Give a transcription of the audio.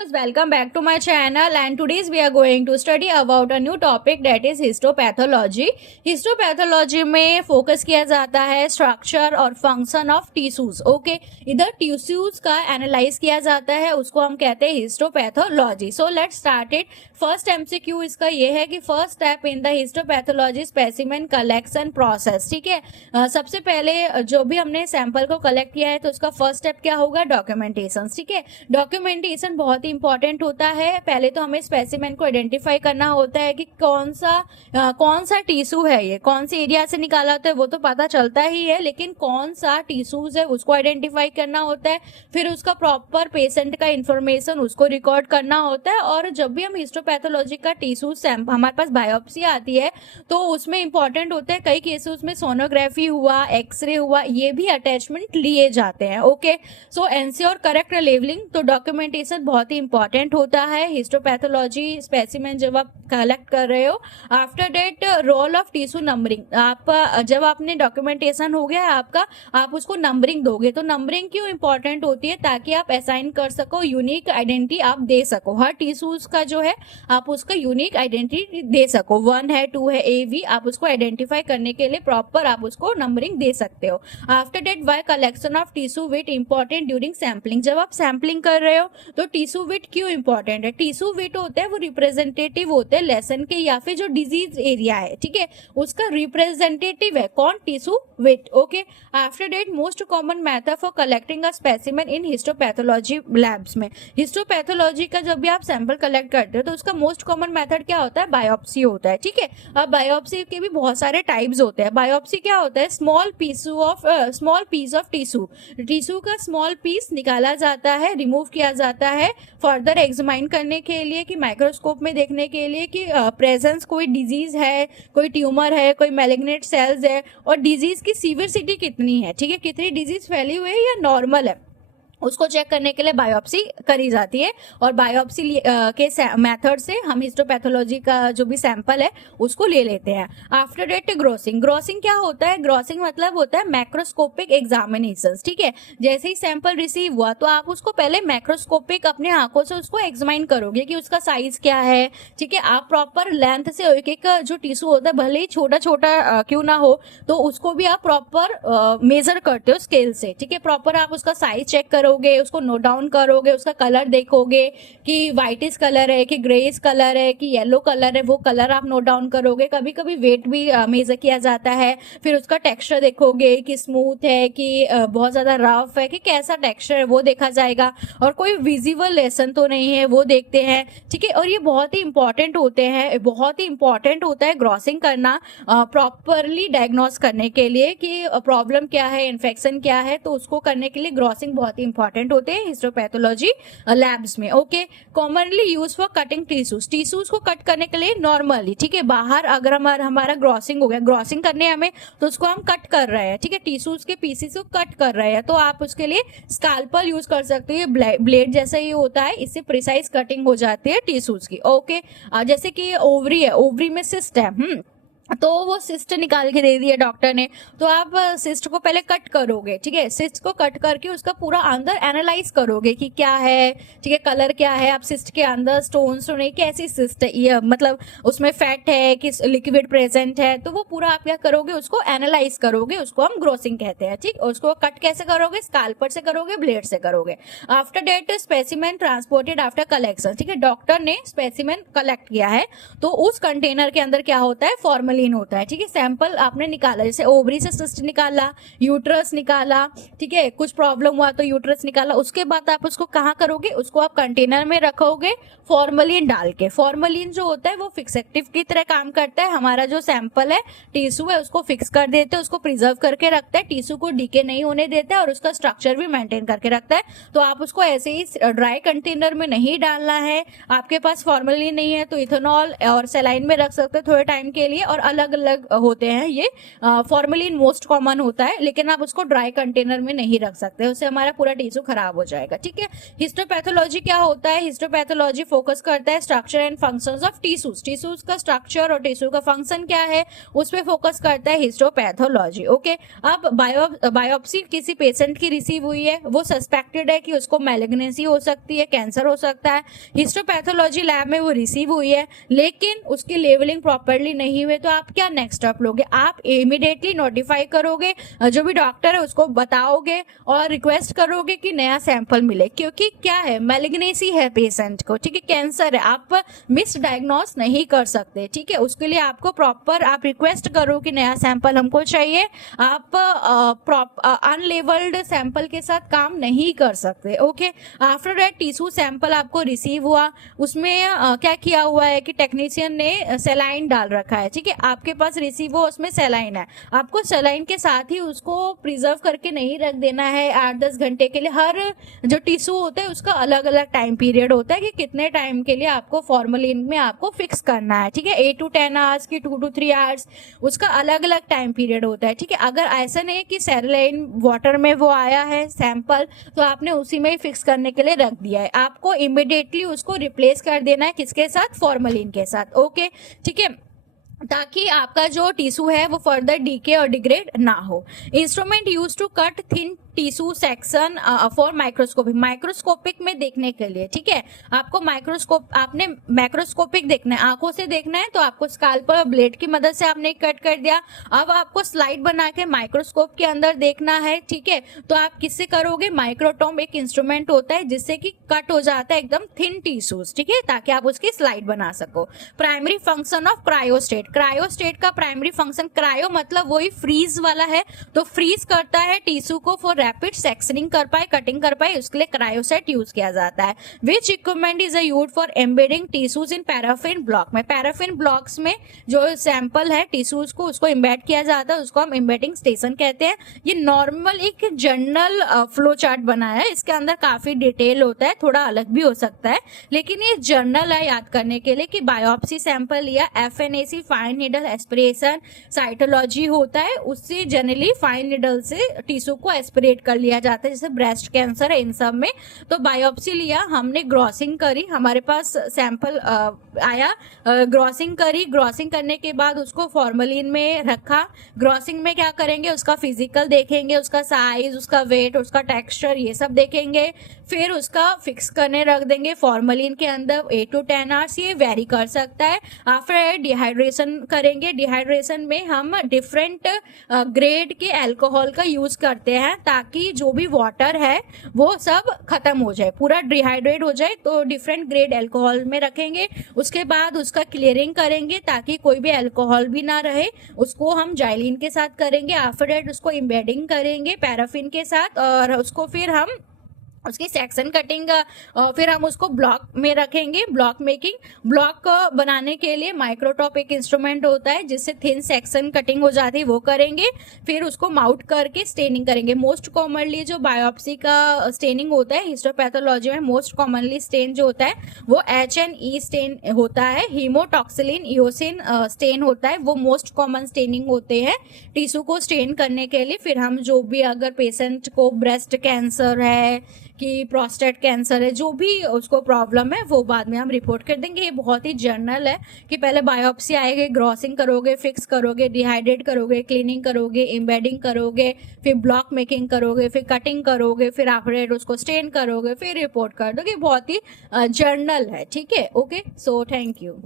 Welcome back to my channel, and today's we are going to study about a new topic, that is histopathology. Histopathology में focus किया जाता है structure और function of tissues. Okay, इधर tissues का analyse किया जाता है, उसको हम कहते हैं histopathology. So let's start it. First MCQ इसका ये है कि first step in the histopathology specimen collection process. ठीक है, सबसे पहले जो भी हमने सैंपल को कलेक्ट किया है तो उसका फर्स्ट स्टेप क्या होगा? डॉक्यूमेंटेशन. ठीक है, डॉक्यूमेंटेशन बहुत ही इंपॉर्टेंट होता है. पहले तो हमें स्पेसिमेन को आइडेंटिफाई करना होता है कि कौन सा टिश्यू है, ये कौन से एरिया से निकाला होता है वो तो पता चलता ही है, लेकिन कौन सा टिश्यूज है उसको आइडेंटिफाई करना होता है. फिर उसका प्रॉपर पेशेंट का इंफॉर्मेशन उसको रिकॉर्ड करना होता है. और जब भी हम हिस्टोपैथोलॉजी का टिश्यू सैंपल हमारे पास बायोप्सी आती है तो उसमें इंपॉर्टेंट होता है, कई केसेस में सोनोग्राफी हुआ, एक्सरे हुआ, ये भी अटैचमेंट लिए जाते हैं. Okay, so ensure correct labelling. तो डॉक्यूमेंटेशन बहुत ही इंपॉर्टेंट होता है हिस्टोपैथोलॉजी स्पेसिमेन जब आप कलेक्ट कर रहे हो. After that role of tissue numbering. आप जब आपने डॉक्यूमेंटेशन हो गया आपका, आप उसको नंबरिंग दोगे. तो नंबरिंग क्यों इंपॉर्टेंट होती है? ताकि आप असाइन कर सको, यूनिक आइडेंटिटी आप दे सको. हर टिश्यूज का जो है आप उसका यूनिक आइडेंटिटी दे सको. 1 है, 2 है, AV, आप उसको आइडेंटिफाई करने के लिए प्रॉपर आप उसको नंबरिंग दे सकते हो. After that why collection of tissue weight important during sampling. जब आप सैम्पलिंग कर रहे हो तो टिश्यू वेट क्यों इंपॉर्टेंट है? टिश्यू वेट होते हैं वो रिप्रेजेंटेटिव होते हैं लेसन के, या फिर जो डिजीज एरिया है, ठीक है, उसका रिप्रेजेंटेटिव है कौन? Tissue weight. Okay, after that most common method for collecting a specimen in histopathology labs में. हिस्टोपैथोलॉजी का जब भी आप सैंपल कलेक्ट करते हो तो उसका मोस्ट कॉमन मेथड क्या होता है? बायोप्सी होता है. ठीक है, अब बायोप्सी के भी बहुत सारे टाइप्स होते हैं. बायोप्सी क्या होता है? स्मॉल पीस ऑफ टिश्यू का स्मॉल पीस निकाला जाता है, रिमूव किया जाता है फर्दर एग्जामाइन करने के लिए, कि माइक्रोस्कोप में देखने के लिए कि प्रेजेंस कोई डिजीज है, कोई ट्यूमर है, कोई मैलिग्नेंट सेल्स है, और डिजीज की सीवियरिटी कितनी है. ठीक है, कितनी डिजीज फैली हुई है या नॉर्मल है, उसको चेक करने के लिए बायोप्सी करी जाती है. और बायोप्सी के मेथड से हम हिस्टोपैथोलॉजी का जो भी सैंपल है उसको ले लेते हैं. After date grossing. ग्रोसिंग क्या होता है? ग्रोसिंग मतलब होता है मैक्रोस्कोपिक एग्जामिनेशन. ठीक है, जैसे ही सैंपल रिसीव हुआ तो आप उसको पहले मैक्रोस्कोपिक अपने आंखों से उसको एग्जामाइन करोगे कि उसका साइज क्या है. ठीक है, आप प्रॉपर लेंथ से एक एक जो टिश्यू होता है, भले ही छोटा छोटा क्यों ना हो, तो उसको भी आप प्रॉपर मेजर करते हो स्केल से. ठीक है, प्रॉपर आप उसका साइज चेक करोगे, उसको नोट डाउन करोगे, उसका कलर देखोगे कि व्हाइटिश कलर है कि ग्रेइश कलर है कि येलो कलर है, वो कलर आप नोट डाउन करोगे. कभी कभी वेट भी मेजर किया जाता है. फिर उसका टेक्सचर देखोगे कि स्मूथ है कि बहुत ज्यादा रफ है कि कैसा टेक्सचर है, वो देखा जाएगा. और कोई विजिबल लेसन तो नहीं है, वो देखते हैं. ठीक है, और ये बहुत ही इंपॉर्टेंट होते हैं, बहुत ही इंपॉर्टेंट होता है ग्रॉसिंग करना प्रॉपरली डायग्नोस करने के लिए कि प्रॉब्लम क्या है, इन्फेक्शन क्या है. तो उसको करने के लिए ग्रॉसिंग बहुत ही इंपॉर्टेंट होते हैं हिस्टोपैथोलॉजी लैब्स में. Okay, commonly use for cutting tissues को कट करने के लिए नॉर्मली. ठीक है, बाहर अगर हमारा ग्रॉसिंग हो गया, ग्रॉसिंग करने हमें तो उसको हम कट कर रहे हैं. ठीक है, टिश्यूज के पीसेस को कट कर रहे हैं तो आप उसके लिए स्कैल्पल यूज कर सकते हो. ब्लेड जैसा ही होता है, इससे प्रिसाइज कटिंग हो जाती है टिश्यूज की. ओके, जैसे कि ओवरी है, ओवरी में सिस्ट है, तो वो सिस्ट निकाल के दे दिया डॉक्टर ने, तो आप सिस्ट को पहले कट करोगे. ठीक है, सिस्ट को कट करके उसका पूरा अंदर एनालाइज करोगे कि क्या है. ठीक है, कलर क्या है, आप सिस्ट के अंदर स्टोन्स तो नहीं, कैसी सिस्ट है, ये मतलब उसमें फैट है कि लिक्विड प्रेजेंट है, तो वो पूरा आप क्या करोगे? उसको एनालाइज करोगे. उसको हम ग्रोसिंग कहते हैं. ठीक, उसको कट कैसे करोगे? स्कैल्पर से करोगे, ब्लेड से करोगे. After that specimen transported after collection. ठीक है, डॉक्टर ने स्पेसिमेन कलेक्ट किया है तो उस कंटेनर के अंदर क्या होता है? फॉर्मल होता है. ठीक है, सैंपल आपने निकाला, जैसे ओवरी से सिस्ट निकाला, यूट्रस निकाला. ठीक है, कुछ प्रॉब्लम हुआ तो यूट्रस निकाला, उसके बाद आप उसको कहाँ करोगे? उसको आप कंटेनर में रखोगे फॉर्मलिन डाल के. फॉर्मलिन जो होता है वो फिक्सेटिव की तरह काम करता है. हमारा जो सैंपल है, टिश्यू है, उसको फिक्स कर देते हैं, उसको प्रिजर्व करके रखता है, टिश्यू को डीके नहीं होने देता है और उसका स्ट्रक्चर भी मेंटेन करके रखता है. तो आप उसको ऐसे ही ड्राई कंटेनर में नहीं डालना है. आपके पास फॉर्मलिन नहीं है तो इथेनॉल और सेलाइन में रख सकते हो थोड़े टाइम के लिए, और अलग अलग होते हैं। ये फॉर्मेलिन मोस्ट कॉमन होता है, लेकिन आप उसको ड्राई कंटेनर में नहीं रख सकते, उससे हमारा पूरा टिश्यू खराब हो जाएगा। ठीक है, हिस्टोपैथोलॉजी क्या होता है? हिस्टोपैथोलॉजी फोकस करता है structure and functions of tissues. Tissues का स्ट्रक्चर और टिश्यू का फंक्शन क्या है, उस पर फोकस करता है हिस्टोपैथोलॉजी। ओके, अब बायोप्सी किसी पेशेंट की रिसीव हुई है, वो सस्पेक्टेड है कि उसको मैलिग्नेंसी हो सकती है, कैंसर हो सकता है, हिस्टोपैथोलॉजी लैब में वो रिसीव हुई है, लेकिन उसकी लेवलिंग प्रॉपरली नहीं हुई, तो आप क्या नेक्स्ट स्टेप लोगे? आप इमीडिएटली नोटिफाई करोगे, जो भी डॉक्टर है उसको बताओगे और रिक्वेस्ट करोगे कि नया सैंपल मिले, क्योंकि क्या है, मैलिग्नेंसी है पेशेंट को, ठीक है, कैंसर है, आप मिस डायग्नोस नहीं कर सकते। ठीक है, उसके लिए आपको प्रॉपर आप रिक्वेस्ट करो कि नया सैंपल हमको चाहिए। आप अनलेबल्ड सैंपल के साथ काम नहीं कर सकते। Okay, after that tissue sample आपको रिसीव हुआ, उसमें क्या किया हुआ है कि टेक्नीशियन ने सेलाइन डाल रखा है। ठीक है, आपके पास रिसीव हो, उसमें सेलाइन है, आपको सेलाइन के साथ ही उसको प्रिजर्व करके नहीं रख देना है 8-10 घंटे के लिए। हर जो टिश्यू होता है उसका अलग अलग टाइम पीरियड होता है कि कितने टाइम के लिए आपको फॉर्मेलिन में आपको फिक्स करना है। ठीक है, 8 to 10 आवर्स की 2 to 3 आवर्स, उसका अलग अलग टाइम पीरियड होता है। ठीक है, अगर ऐसा नहीं कि सेलाइन वाटर में वो आया है सैंपल, तो आपने उसी में ही फिक्स करने के लिए रख दिया है, आपको इमीडिएटली उसको रिप्लेस कर देना है, किसके साथ? फॉर्मेलिन के साथ। ओके, ठीक है, ताकि आपका जो टिश्यू है वो फर्दर डीके और डिग्रेड ना हो। Instrument use to cut thin tissue section for microscopic में देखने के लिए। ठीक है, आपको आपने माइक्रोस्कोपिक देखना है, आंखों से देखना है, तो आपको स्काल्पल ब्लेड की मदद से आपने कट कर दिया। अब आपको स्लाइड बना के माइक्रोस्कोप के अंदर देखना है। ठीक है, तो आप किससे करोगे? माइक्रोटोम एक इंस्ट्रूमेंट होता है जिससे कि कट हो जाता है एकदम थिन टिश्यूज। ठीक है, ताकि आप उसकी स्लाइड बना सको। Primary function of cryostat. Cryostat का प्राइमरी फंक्शन, क्रायो मतलब वही फ्रीज वाला है, तो फ्रीज करता है टिश्यू को फॉर रैपिड सेक्शनिंग कर पाए, कटिंग कर पाए, उसके लिए क्रायोसेट यूज किया जाता है। Which equipment is used for embedding tissues in paraffin block में? पैराफिन ब्लॉक्स में जो सैंपल है टिश्यूज को उसको एम्बेड किया जाता है, उसको हम एम्बेडिंग स्टेशन कहते हैं। ये नॉर्मल एक जनरल फ्लो चार्ट बना है, इसके अंदर काफी डिटेल होता है, थोड़ा अलग भी हो सकता है, लेकिन ये जर्नल है याद करने के लिए कि बायोप्सी सैंपल लिया, FNAC fine needle aspiration, cytology होता है, उससे जनरली फाइन नीडल से टिश्यू को एस्पिरेट कर लिया जाता है, जैसे ब्रेस्ट कैंसर है इन सब में। तो बायोप्सी लिया हमने, ग्रॉसिंग करी, हमारे पास सैंपल आया, ग्रॉसिंग करी, ग्रॉसिंग करने के बाद उसको फॉर्मेलिन में रखा। ग्रॉसिंग में क्या करेंगे? उसका फिजिकल देखेंगे, उसका साइज, उसका वेट, उसका टेक्सचर, ये सब देखेंगे, फिर उसका फिक्स करने रख देंगे फॉर्मेलिन के अंदर 8 to 10 आवर्स, ये वेरी कर सकता है। आफ्टर डिहाइड्रेशन करेंगे, डिहाइड्रेशन में हम डिफरेंट ग्रेड के अल्कोहल का यूज करते हैं, ताकि जो भी वाटर है वो सब खत्म हो जाए, पूरा डिहाइड्रेट हो जाए, तो डिफरेंट ग्रेड अल्कोहल में रखेंगे। उसके बाद उसका क्लियरिंग करेंगे ताकि कोई भी अल्कोहल भी ना रहे, उसको हम जाइलिन के साथ करेंगे। आफ्टर दैट उसको एम्बेडिंग करेंगे पैराफिन के साथ, और उसको फिर हम उसकी सेक्शन कटिंग, फिर हम उसको ब्लॉक में रखेंगे। ब्लॉक मेकिंग, ब्लॉक बनाने के लिए माइक्रोटॉप एक इंस्ट्रूमेंट होता है जिससे थिन सेक्शन कटिंग हो जाती है, वो करेंगे। फिर उसको माउंट करके स्टेनिंग करेंगे। मोस्ट कॉमनली जो बायोप्सी का स्टेनिंग होता है हिस्टोपैथोलॉजी में, मोस्ट कॉमनली स्टेन जो होता है वो HNE स्टेन होता है, हीमोटॉक्सिलिन इओसिन स्टेन होता है, वो मोस्ट कॉमन स्टेनिंग होते हैं टिश्यू को स्टेन करने के लिए। फिर हम जो भी, अगर पेशेंट को ब्रेस्ट कैंसर है कि प्रोस्टेट कैंसर है, जो भी उसको प्रॉब्लम है, वो बाद में हम रिपोर्ट कर देंगे। ये बहुत ही जनरल है कि पहले बायोप्सी आएगी, ग्रॉसिंग करोगे, फिक्स करोगे, डिहाइड्रेट करोगे, क्लीनिंग करोगे, एम्बेडिंग करोगे, फिर ब्लॉक मेकिंग करोगे, फिर कटिंग करोगे, फिर आफ्टर उसको स्टेन करोगे, फिर रिपोर्ट कर दोगे। बहुत ही जनरल है। ठीक है, ओके, सो थैंक यू।